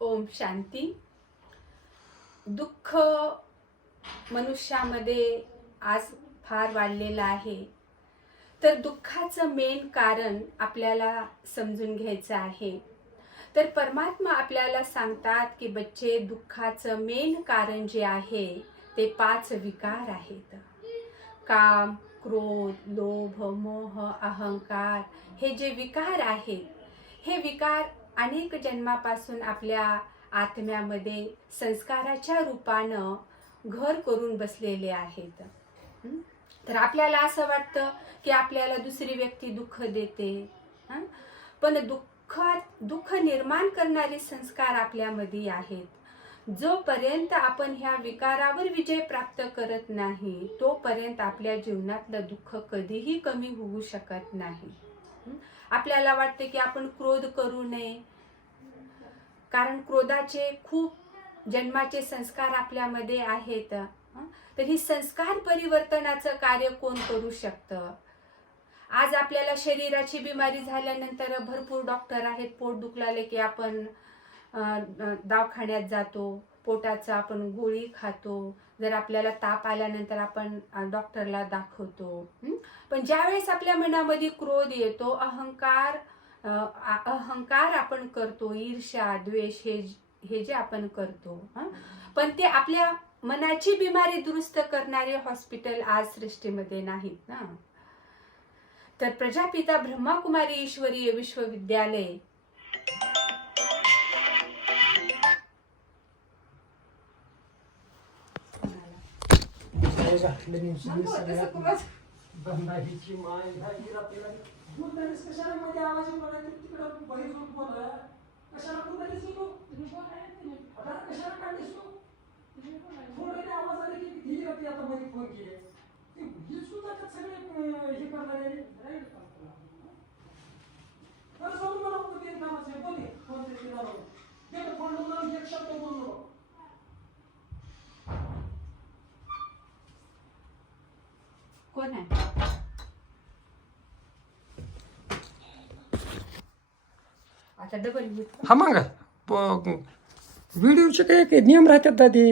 ओम शांती. दुःख मनुष्यामध्ये आज फार वाढलेलं आहे. तर दुःखाचं मेन कारण आपल्याला समजून घ्यायचं आहे. तर परमात्मा आपल्याला सांगतात की बच्चे, दुःखाचं मेन कारण जे आहे ते 5 विकार आहेत. काम, क्रोध, लोभ, मोह, अहंकार हे जे विकार आहेत, हे विकार अनेक जन्मापासून आपल्या आत्म्यामध्ये संस्काराच्या रूपानं घर करून बसलेले आहेत. तर आपल्याला असं वाटतं की आपल्याला दुसरी व्यक्ती दुःख देते, पण दुःख निर्माण करणारे संस्कार आपल्यामध्ये आहेत. जोपर्यंत आपण ह्या विकारावर विजय प्राप्त करत नाही तोपर्यंत आपल्या जीवनातलं दुःख कधीही कमी होऊ शकत नाही. आपल्याला वाटते की आपण क्रोध करू नये, कारण क्रोधाचे खूप जन्माचे संस्कार आपल्यामध्ये आहेत. तर ही संस्कार परिवर्तनाचं कार्य कोण करू शकतं? आज आपल्याला शरीराची बिमारी झाल्यानंतर भरपूर डॉक्टर आहेत. पोट दुखलाले की आपण दवाखान्यात जातो, पोटाचा आपण गोळी खातो. जर आपल्याला ताप आल्यानंतर आपण डॉक्टरला दाखवतो. पण ज्यावेळेस आपल्या मनामध्ये क्रोध येतो, अहंकार आपण करतो, ईर्ष्या, द्वेष हे जे आपण करतो, पण ते आपल्या मनाची बिमारी दुरुस्त करणारे हॉस्पिटल आज सृष्टीमध्ये नाहीत ना. तर प्रजापिता ब्रह्माकुमारी ईश्वरीय विश्वविद्यालय कोण आहे? आता डबल हा मग व्हिडिओचे काही नियम राहतात दादी.